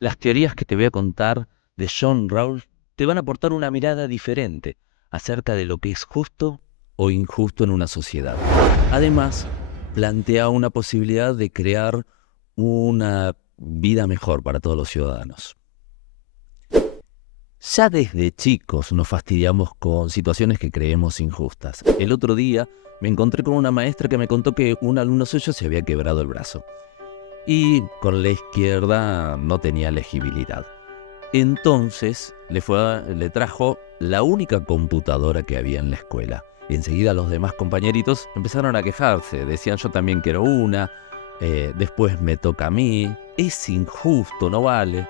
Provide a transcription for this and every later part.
Las teorías que te voy a contar de John Rawls te van a aportar una mirada diferente acerca de lo que es justo o injusto en una sociedad. Además, plantea una posibilidad de crear una vida mejor para todos los ciudadanos. Ya desde chicos nos fastidiamos con situaciones que creemos injustas. El otro día me encontré con una maestra que me contó que un alumno suyo se había quebrado el brazo y con la izquierda no tenía legibilidad. Entonces le trajo la única computadora que había en la escuela. Y enseguida los demás compañeritos empezaron a quejarse. Decían, yo también quiero una, después me toca a mí. Es injusto, no vale.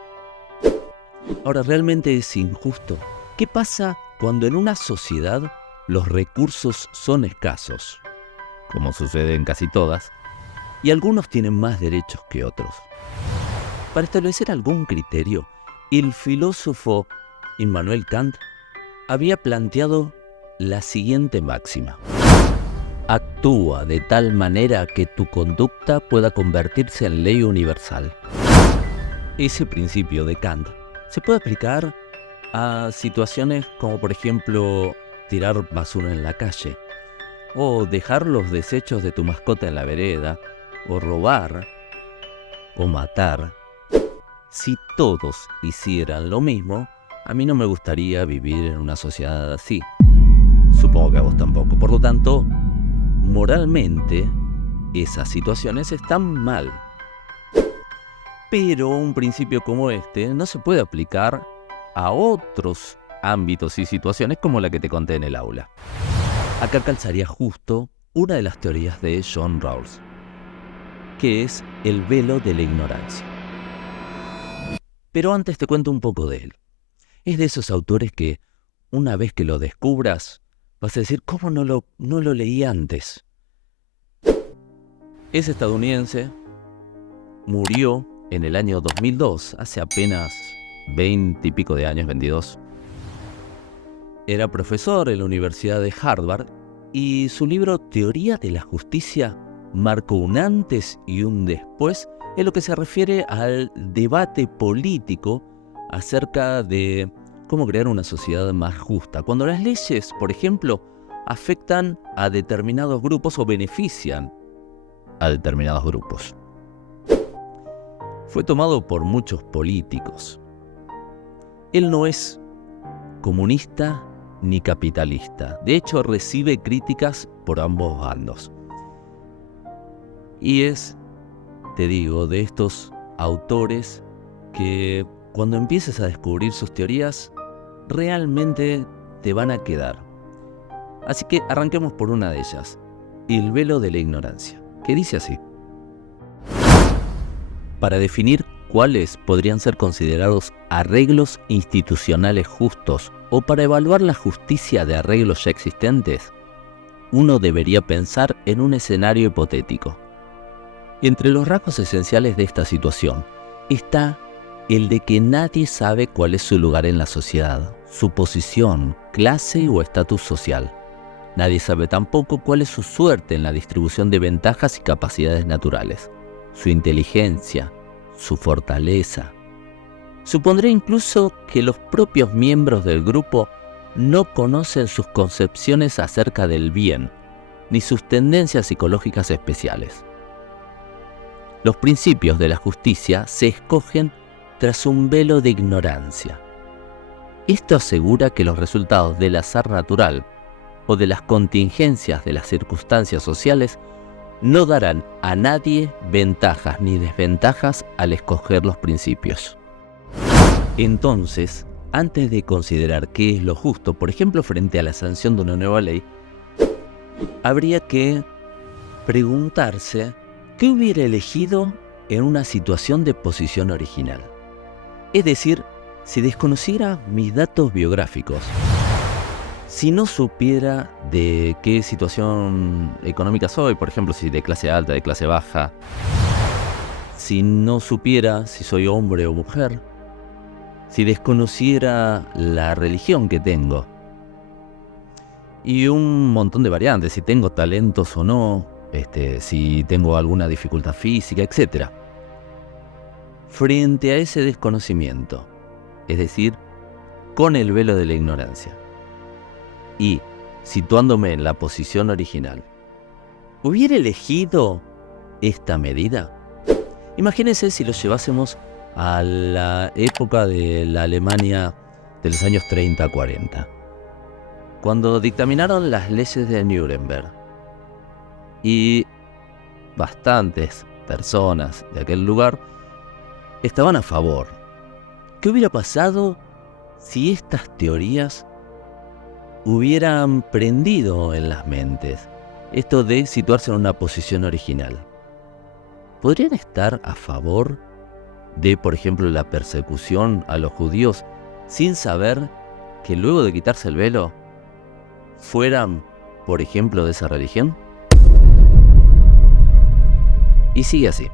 Ahora, ¿realmente es injusto? ¿Qué pasa cuando en una sociedad los recursos son escasos? Como sucede en casi todas. Y algunos tienen más derechos que otros. Para establecer algún criterio, el filósofo Immanuel Kant había planteado la siguiente máxima: actúa de tal manera que tu conducta pueda convertirse en ley universal. Ese principio de Kant se puede aplicar a situaciones como, por ejemplo, tirar basura en la calle, o dejar los desechos de tu mascota en la vereda, o robar, o matar. Si todos hicieran lo mismo, a mí no me gustaría vivir en una sociedad así. Supongo que a vos tampoco. Por lo tanto, moralmente, esas situaciones están mal. Pero un principio como este no se puede aplicar a otros ámbitos y situaciones como la que te conté en el aula. Acá calzaría justo una de las teorías de John Rawls, que es el velo de la ignorancia. Pero antes te cuento un poco de él. Es de esos autores que, una vez que lo descubras, vas a decir, ¿cómo no lo leí antes? Es estadounidense, murió en el año 2002, hace apenas 20 y pico de años, 22. Era profesor en la Universidad de Harvard y su libro Teoría de la Justicia marcó un antes y un después en lo que se refiere al debate político acerca de cómo crear una sociedad más justa. Cuando las leyes, por ejemplo, afectan a determinados grupos o benefician a determinados grupos. Fue tomado por muchos políticos. Él no es comunista ni capitalista. De hecho, recibe críticas por ambos bandos. Y es, te digo, de estos autores que cuando empieces a descubrir sus teorías, realmente te van a quedar. Así que arranquemos por una de ellas, el velo de la ignorancia, que dice así: para definir cuáles podrían ser considerados arreglos institucionales justos o para evaluar la justicia de arreglos ya existentes, uno debería pensar en un escenario hipotético. Entre los rasgos esenciales de esta situación está el de que nadie sabe cuál es su lugar en la sociedad, su posición, clase o estatus social. Nadie sabe tampoco cuál es su suerte en la distribución de ventajas y capacidades naturales, su inteligencia, su fortaleza. Supondré incluso que los propios miembros del grupo no conocen sus concepciones acerca del bien, ni sus tendencias psicológicas especiales. Los principios de la justicia se escogen tras un velo de ignorancia. Esto asegura que los resultados del azar natural o de las contingencias de las circunstancias sociales no darán a nadie ventajas ni desventajas al escoger los principios. Entonces, antes de considerar qué es lo justo, por ejemplo, frente a la sanción de una nueva ley, habría que preguntarse qué hubiera elegido en una situación de posición original. Es decir, si desconociera mis datos biográficos, si no supiera de qué situación económica soy, por ejemplo, si de clase alta, de clase baja, si no supiera si soy hombre o mujer, si desconociera la religión que tengo? Y un montón de variantes, si tengo talentos o no, si tengo alguna dificultad física, etc. Frente a ese desconocimiento, es decir, con el velo de la ignorancia, y situándome en la posición original, ¿hubiera elegido esta medida? Imagínense si lo llevásemos a la época de la Alemania de los años 30-40, cuando dictaminaron las leyes de Nuremberg, y bastantes personas de aquel lugar estaban a favor. ¿Qué hubiera pasado si estas teorías hubieran prendido en las mentes? Esto de situarse en una posición original. ¿Podrían estar a favor de, por ejemplo, la persecución a los judíos sin saber que luego de quitarse el velo fueran, por ejemplo, de esa religión? Y sigue así.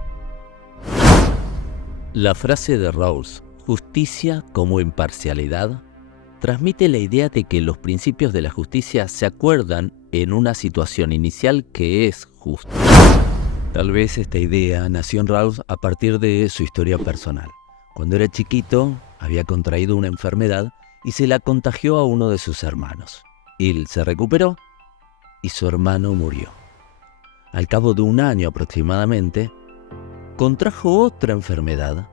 La frase de Rawls, justicia como imparcialidad, transmite la idea de que los principios de la justicia se acuerdan en una situación inicial que es justa. Tal vez esta idea nació en Rawls a partir de su historia personal. Cuando era chiquito, había contraído una enfermedad y se la contagió a uno de sus hermanos. Él se recuperó y su hermano murió. Al cabo de un año aproximadamente, contrajo otra enfermedad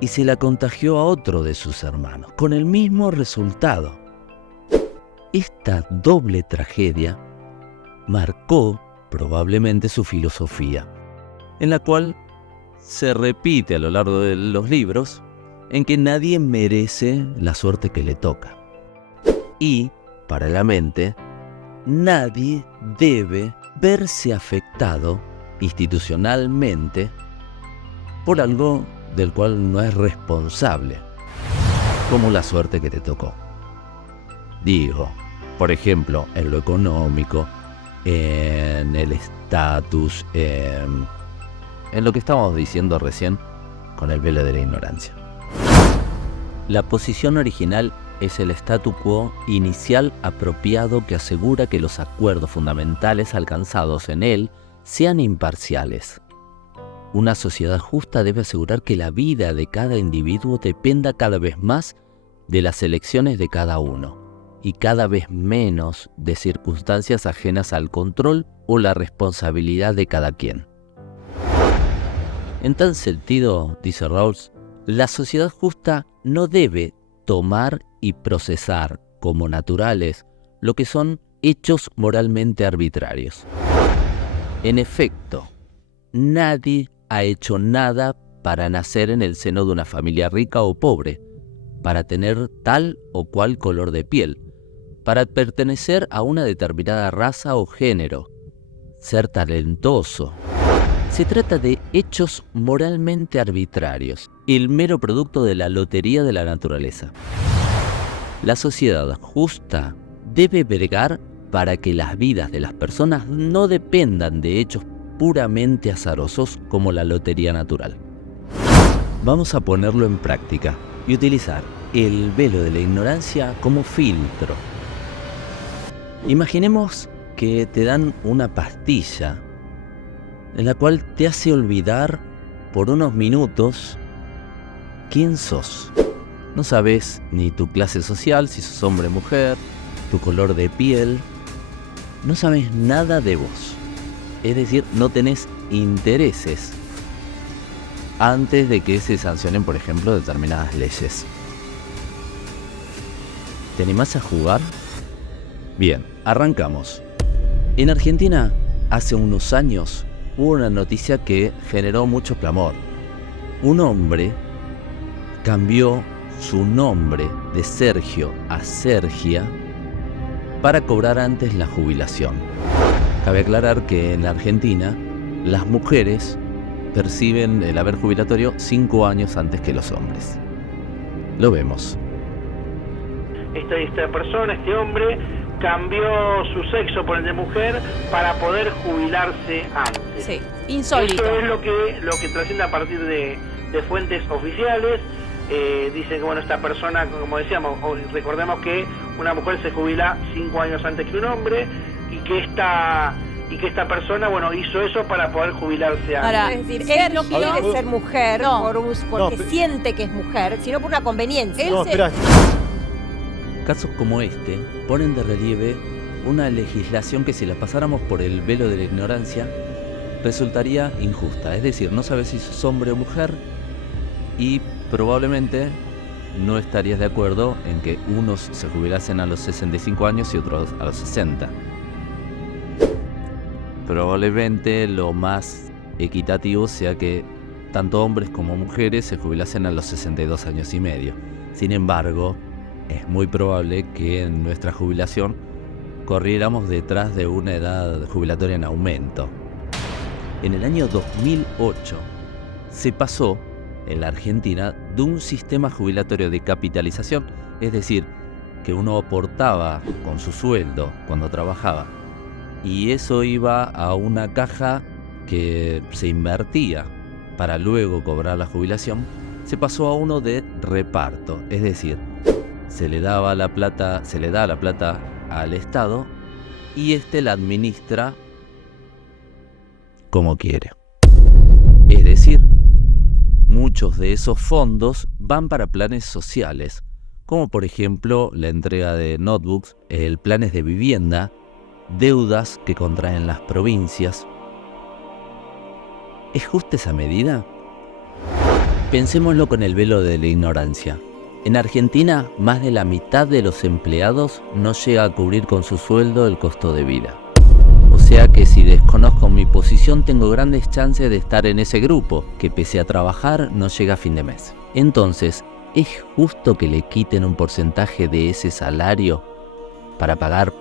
y se la contagió a otro de sus hermanos, con el mismo resultado. Esta doble tragedia marcó probablemente su filosofía, en la cual se repite a lo largo de los libros, en que nadie merece la suerte que le toca. Y, paralelamente, nadie debe verse afectado institucionalmente por algo del cual no es responsable, como la suerte que te tocó. Digo, por ejemplo, en lo económico, en el estatus, en lo que estábamos diciendo recién con el velo de la ignorancia. La posición original es el statu quo inicial apropiado que asegura que los acuerdos fundamentales alcanzados en él sean imparciales. Una sociedad justa debe asegurar que la vida de cada individuo dependa cada vez más de las elecciones de cada uno y cada vez menos de circunstancias ajenas al control o la responsabilidad de cada quien. En tal sentido, dice Rawls, la sociedad justa no debe tomar y procesar como naturales lo que son hechos moralmente arbitrarios. En efecto, nadie ha hecho nada para nacer en el seno de una familia rica o pobre, para tener tal o cual color de piel, para pertenecer a una determinada raza o género, ser talentoso. Se trata de hechos moralmente arbitrarios, el mero producto de la lotería de la naturaleza. La sociedad justa debe bregar para que las vidas de las personas no dependan de hechos puramente azarosos como la lotería natural. Vamos a ponerlo en práctica y utilizar el velo de la ignorancia como filtro. Imaginemos que te dan una pastilla en la cual te hace olvidar por unos minutos quién sos. No sabes ni tu clase social, si sos hombre o mujer, tu color de piel. No sabes nada de vos. Es decir, no tenés intereses antes de que se sancionen, por ejemplo, determinadas leyes. ¿Te animás a jugar? Bien, arrancamos. En Argentina, hace unos años, hubo una noticia que generó mucho clamor. Un hombre cambió su nombre de Sergio a Sergia para cobrar antes la jubilación. Cabe aclarar que en la Argentina las mujeres perciben el haber jubilatorio 5 años antes que los hombres. Lo vemos. Esta persona, este hombre, cambió su sexo por el de mujer para poder jubilarse antes. Sí, insólito. Eso es lo que trasciende a partir de fuentes oficiales. dicen que bueno, esta persona, como decíamos, recordemos que una mujer se jubila 5 años antes que un hombre y que esta persona, bueno, hizo eso para poder jubilarse antes. Ahora, es decir, él no quiere ser mujer porque pero siente que es mujer, sino por una conveniencia. No, espera. Casos como este ponen de relieve una legislación que si la pasáramos por el velo de la ignorancia resultaría injusta. Es decir, no sabes si sos hombre o mujer y probablemente no estarías de acuerdo en que unos se jubilasen a los 65 años y otros a los 60. Probablemente lo más equitativo sea que tanto hombres como mujeres se jubilasen a los 62 años y medio. Sin embargo, es muy probable que en nuestra jubilación corriéramos detrás de una edad jubilatoria en aumento. En el año 2008 se pasó en la Argentina de un sistema jubilatorio de capitalización, es decir, que uno aportaba con su sueldo cuando trabajaba y eso iba a una caja que se invertía para luego cobrar la jubilación, se pasó a uno de reparto, es decir, se le da la plata al Estado y este la administra como quiere. Es decir, muchos de esos fondos van para planes sociales, como por ejemplo la entrega de notebooks, planes de vivienda, deudas que contraen las provincias. ¿Es justa esa medida? Pensémoslo con el velo de la ignorancia. En Argentina, más de la mitad de los empleados no llega a cubrir con su sueldo el costo de vida. O sea que si desconozco mi posición, tengo grandes chances de estar en ese grupo, que pese a trabajar no llega a fin de mes. Entonces, ¿es justo que le quiten un porcentaje de ese salario para pagar,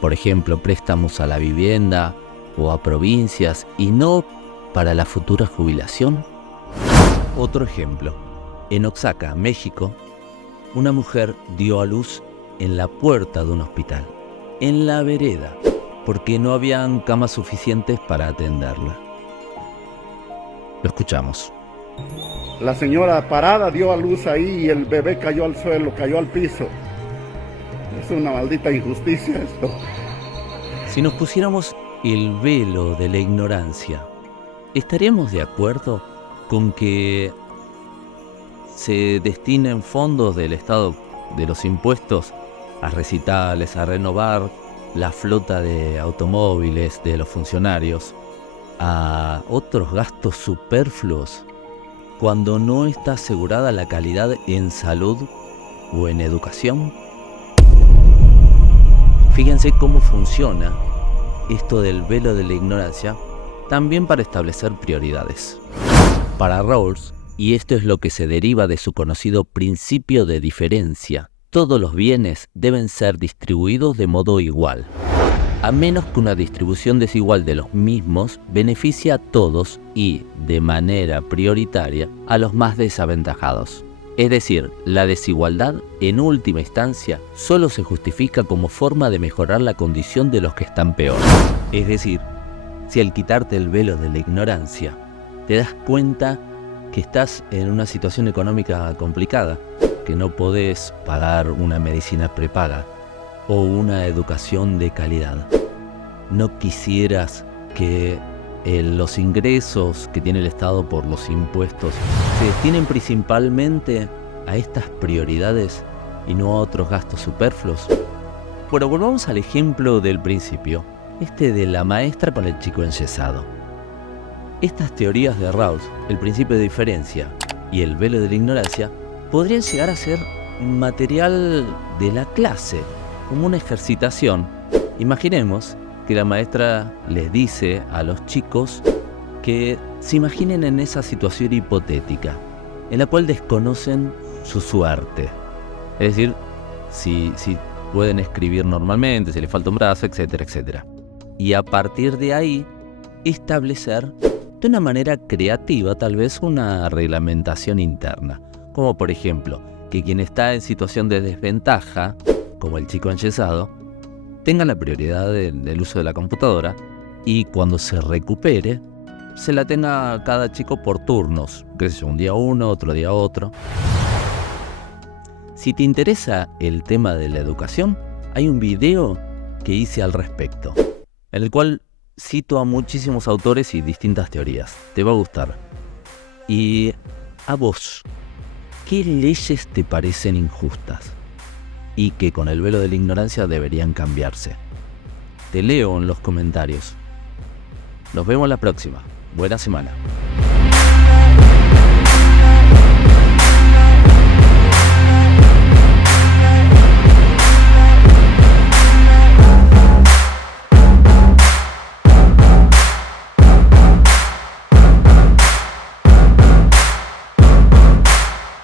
por ejemplo, préstamos a la vivienda o a provincias y no para la futura jubilación? Otro ejemplo. En Oaxaca, México, una mujer dio a luz en la puerta de un hospital, en la vereda, porque no habían camas suficientes para atenderla. Lo escuchamos. La señora parada dio a luz ahí y el bebé cayó al suelo, cayó al piso. Es una maldita injusticia esto. Si nos pusiéramos el velo de la ignorancia, ¿estaríamos de acuerdo con que se destinen fondos del Estado, de los impuestos, a recitales, a renovar la flota de automóviles de los funcionarios, a otros gastos superfluos, cuando no está asegurada la calidad en salud o en educación? Fíjense cómo funciona esto del velo de la ignorancia, también para establecer prioridades. Para Rawls, y esto es lo que se deriva de su conocido principio de diferencia, todos los bienes deben ser distribuidos de modo igual, a menos que una distribución desigual de los mismos beneficie a todos y, de manera prioritaria, a los más desaventajados. Es decir, la desigualdad, en última instancia, solo se justifica como forma de mejorar la condición de los que están peor. Es decir, si al quitarte el velo de la ignorancia, te das cuenta que estás en una situación económica complicada, que no podés pagar una medicina prepaga o una educación de calidad. No quisieras que los ingresos que tiene el Estado por los impuestos se destinen principalmente a estas prioridades y no a otros gastos superfluos. Bueno, volvamos al ejemplo del principio, de la maestra con el chico enyesado. Estas teorías de Rawls, el principio de diferencia y el velo de la ignorancia, podrían llegar a ser material de la clase, como una ejercitación. Imaginemos que la maestra les dice a los chicos que se imaginen en esa situación hipotética, en la cual desconocen su suerte. Es decir, si pueden escribir normalmente, si les falta un brazo, etcétera, etcétera. Y a partir de ahí, establecer de una manera creativa tal vez una reglamentación interna. Como por ejemplo, que quien está en situación de desventaja, como el chico enyesado, tenga la prioridad del uso de la computadora y cuando se recupere, se la tenga cada chico por turnos, que es un día uno, otro día otro. Si te interesa el tema de la educación, hay un video que hice al respecto, en el cual cito a muchísimos autores y distintas teorías. Te va a gustar. Y a vos, ¿qué leyes te parecen injustas y que con el velo de la ignorancia deberían cambiarse? Te leo en los comentarios. Nos vemos la próxima. Buena semana.